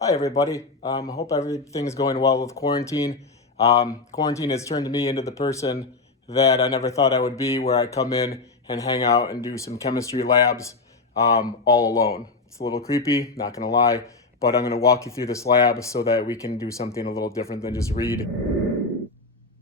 Hi, everybody. I hope everything's going well with quarantine. Quarantine has turned me into the person that I never thought I would be, where I come in and hang out and do some chemistry labs all alone. It's a little creepy, not going to lie, but I'm going to walk you through this lab so that we can do something a little different than just read.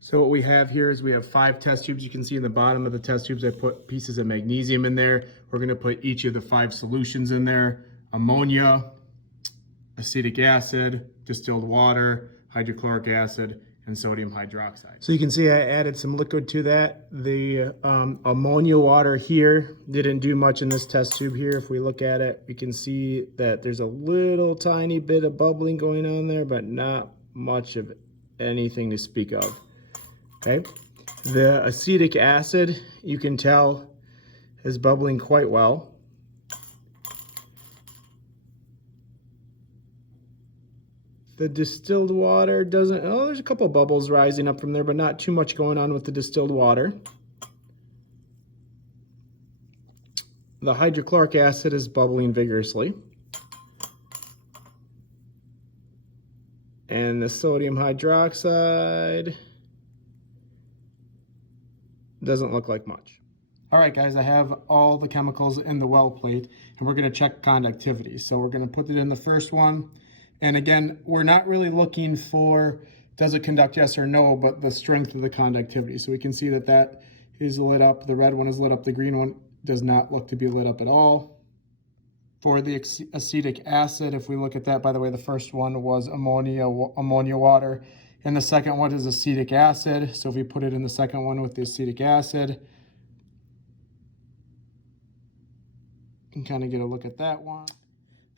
So what we have here is we have 5 test tubes. You can see in the bottom of the test tubes, I put pieces of magnesium in there. We're going to put each of the 5 solutions in there: ammonia, acetic acid, distilled water, hydrochloric acid, and sodium hydroxide. So you can see I added some liquid to that. The ammonia water here didn't do much in this test tube here. If we look at it, we can see that there's a little tiny bit of bubbling going on there, but not much of anything to speak of. Okay. The acetic acid, you can tell, is bubbling quite well. The distilled water doesn't, oh, there's a couple bubbles rising up from there, but not too much going on with the distilled water. The hydrochloric acid is bubbling vigorously. And the sodium hydroxide doesn't look like much. All right, guys, I have all the chemicals in the well plate, and we're going to check conductivity. So we're going to put it in the first one. And again, we're not really looking for does it conduct, yes or no, but the strength of the conductivity. So we can see that that is lit up. The red one is lit up. The green one does not look to be lit up at all. For the acetic acid, if we look at that, by the way, the first one was ammonia water, and the second one is acetic acid. So if we put it in the second one with the acetic acid, you can kind of get a look at that one.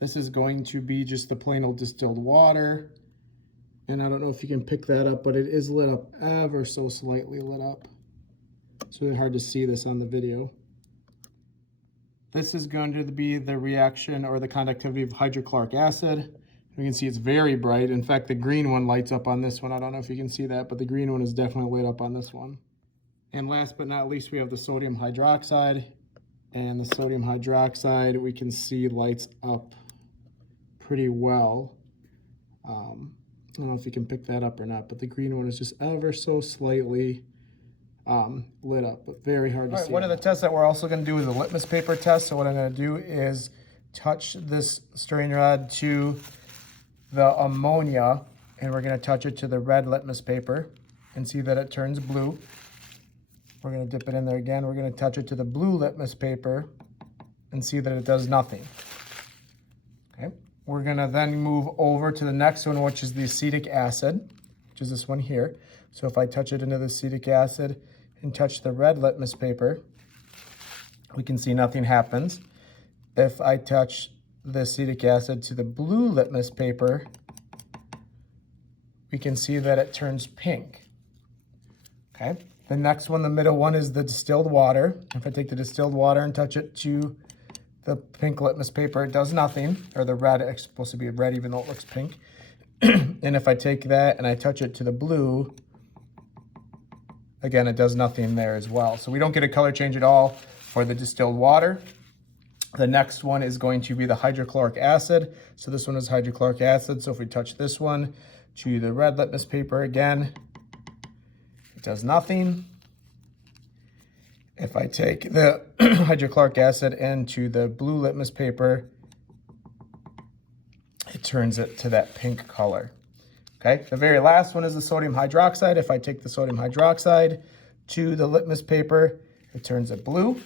This is going to be just the plain old distilled water. And I don't know if you can pick that up, but it is lit up ever so slightly lit up. It's really hard to see this on the video. This is going to be the reaction or the conductivity of hydrochloric acid. You can see it's very bright. In fact, the green one lights up on this one. I don't know if you can see that, but the green one is definitely lit up on this one. And last but not least, we have the sodium hydroxide. And the sodium hydroxide, we can see lights up pretty well. I don't know if you can pick that up or not, but the green one is just ever so slightly lit up, but very hard to see. One of the tests that we're also going to do is a litmus paper test. So what I'm going to do is touch this stirring rod to the ammonia, and we're going to touch it to the red litmus paper and see that it turns blue. We're going to dip it in there again. We're going to touch it to the blue litmus paper and see that it does nothing. Okay. We're going to then move over to the next one, which is the acetic acid, which is this one here. So if I touch it into the acetic acid and touch the red litmus paper, we can see nothing happens. If I touch the acetic acid to the blue litmus paper, we can see that it turns pink. Okay. The next one, the middle one, is the distilled water. If I take the distilled water and touch it to the pink litmus paper, it does nothing, or the red, it's supposed to be red even though it looks pink. And if I take that and I touch it to the blue, again, it does nothing there as well. So we don't get a color change at all for the distilled water. The next one is going to be the hydrochloric acid. So this one is hydrochloric acid. So if we touch this one to the red litmus paper again, it does nothing. If I take the hydrochloric acid into the blue litmus paper, it turns it to that pink color. Okay, the very last one is the sodium hydroxide. If I take the sodium hydroxide to the litmus paper, it turns it blue.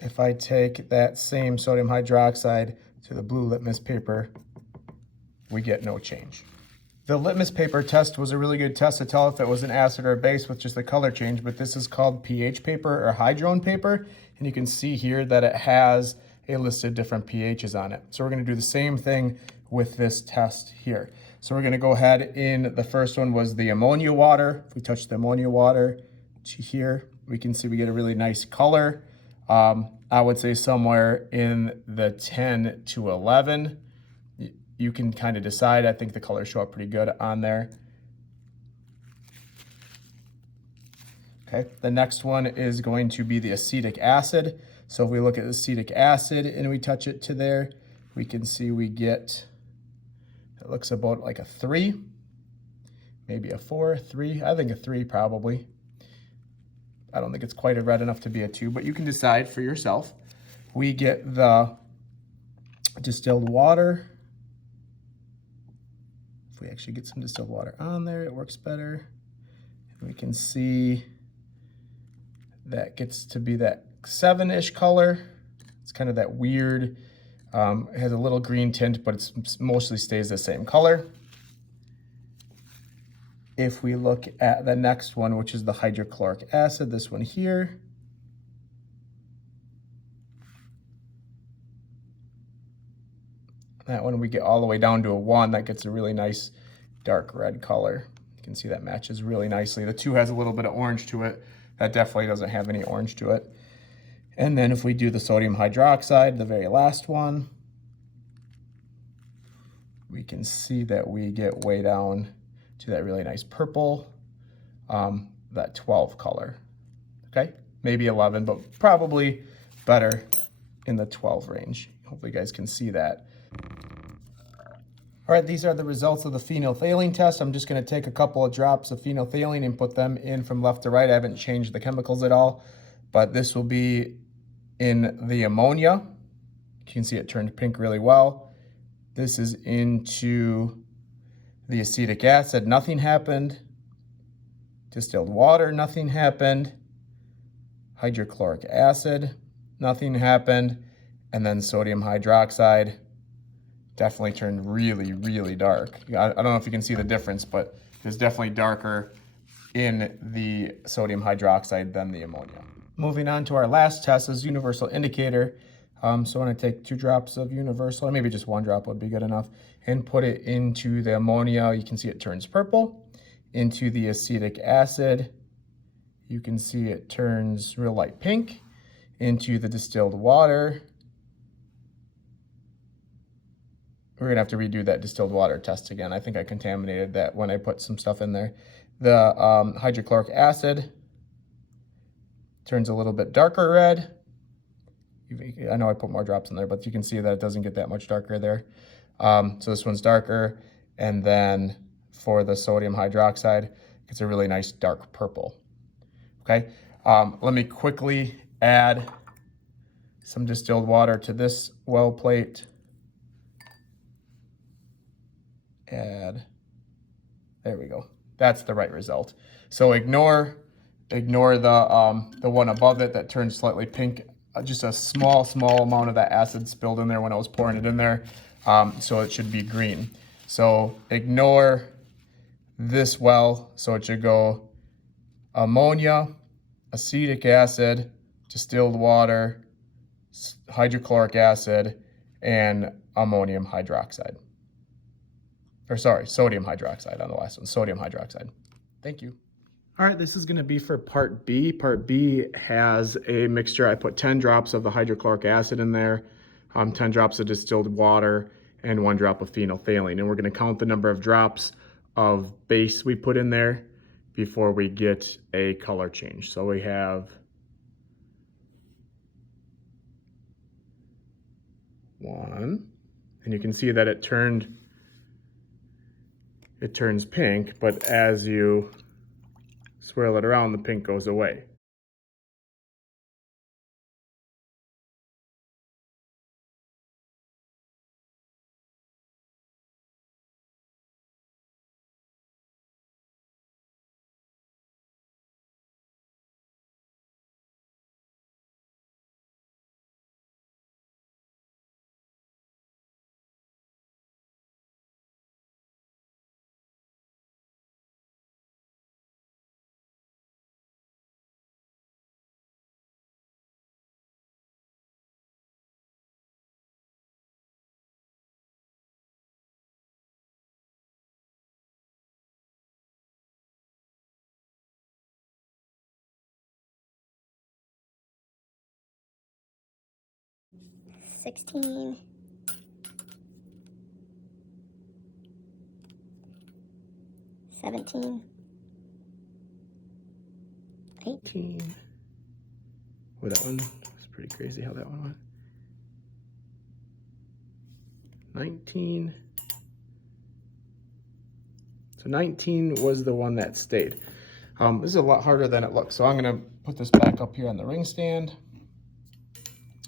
If I take that same sodium hydroxide to the blue litmus paper, we get no change. The litmus paper test was a really good test to tell if it was an acid or a base with just the color change, but this is called pH paper or hydrone paper, and you can see here that it has a list of different pHs on it. So we're going to do the same thing with this test here. So we're going to go ahead in, the first one was the ammonia water. If we touch the ammonia water to here, we can see we get a really nice color. I would say somewhere in the 10 to 11. You can kind of decide. I think the colors show up pretty good on there. Okay, the next one is going to be the acetic acid. So if we look at acetic acid and we touch it to there, we can see we get, it looks about like a 3, maybe a 4, 3. I think a 3 probably. I don't think it's quite a red enough to be a 2, but you can decide for yourself. We get the distilled water. If we actually get some distilled water on there, it works better. And we can see that gets to be that 7-ish color. It's kind of that weird, it has a little green tint, but it mostly stays the same color. If we look at the next one, which is the hydrochloric acid, this one here, that one we get all the way down to a 1, that gets a really nice dark red color. You can see that matches really nicely. The 2 has a little bit of orange to it. That definitely doesn't have any orange to it. And then if we do the sodium hydroxide, the very last one, we can see that we get way down to that really nice purple, that 12 color, okay? Maybe 11, but probably better in the 12 range. Hopefully you guys can see that. All right, these are the results of the phenolphthalein test. I'm just gonna take a couple of drops of phenolphthalein and put them in from left to right. I haven't changed the chemicals at all, but this will be in the ammonia. You can see it turned pink really well. This is into the acetic acid, nothing happened. Distilled water, nothing happened. Hydrochloric acid, nothing happened. And then sodium hydroxide definitely turned really, really dark. I don't know if you can see the difference, but it's definitely darker in the sodium hydroxide than the ammonia. Moving on to our last test is universal indicator. So I'm gonna take 2 drops of universal, or maybe just 1 drop would be good enough, and put it into the ammonia. You can see it turns purple. Into the acetic acid, you can see it turns real light pink. Into the distilled water, we're gonna have to redo that distilled water test again. I think I contaminated that when I put some stuff in there. The hydrochloric acid turns a little bit darker red. I know I put more drops in there, but you can see that it doesn't get that much darker there. So this one's darker. And then for the sodium hydroxide, it's a really nice dark purple. Okay, let me quickly add some distilled water to this well plate. Add, there we go. That's the right result. So ignore the one above it that turned slightly pink. Just a small amount of that acid spilled in there when I was pouring it in there. So it should be green. So ignore this well. So it should go ammonia, acetic acid, distilled water, hydrochloric acid, and ammonium hydroxide. Or sorry, sodium hydroxide on the last one, sodium hydroxide. Thank you. All right, this is gonna be for part B. Part B has a mixture. I put 10 drops of the hydrochloric acid in there, 10 drops of distilled water, and 1 drop of phenolphthalein. And we're gonna count the number of drops of base we put in there before we get a color change. So we have 1, and you can see that it turns pink, but as you swirl it around, the pink goes away. $16, $17, $18. Well, that one was pretty crazy how that one went. 19. So 19 was the one that stayed. This is a lot harder than it looks. So I'm gonna put this back up here on the ring stand.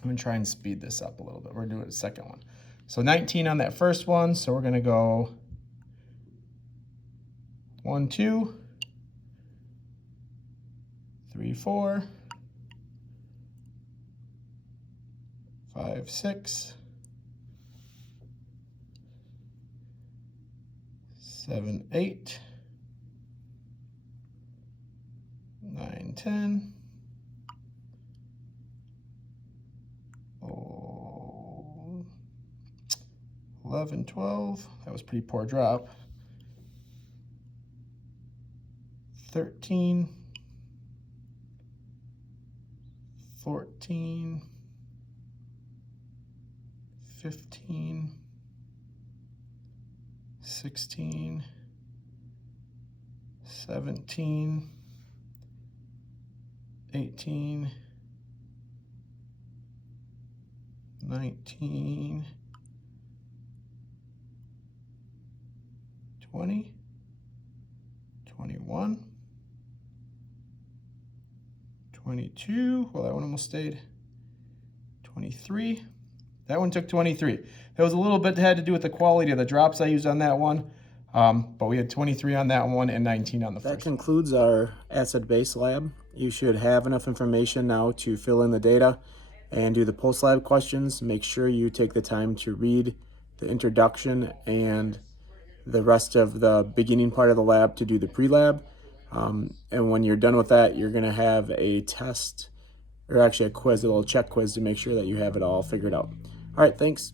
I'm gonna try and speed this up a little bit. We're doing the second one. So 19 on that first one. So we're gonna go 1, 2, 3, 4, 5, 6, 7, 8, 9, 10, 11, 12. That was a pretty poor drop. 13, 14, 15, 16, 17, 18, 19, 20, 21, 22, well, that one almost stayed. 23, that one took 23. That was a little bit had to do with the quality of the drops I used on that one, but we had 23 on that one and 19 on the first. That concludes our acid base lab. You should have enough information now to fill in the data and do the post-lab questions. Make sure you take the time to read the introduction and the rest of the beginning part of the lab to do the pre-lab. And when you're done with that, you're going to have a test, or actually a quiz, a little check quiz to make sure that you have it all figured out. All right, thanks.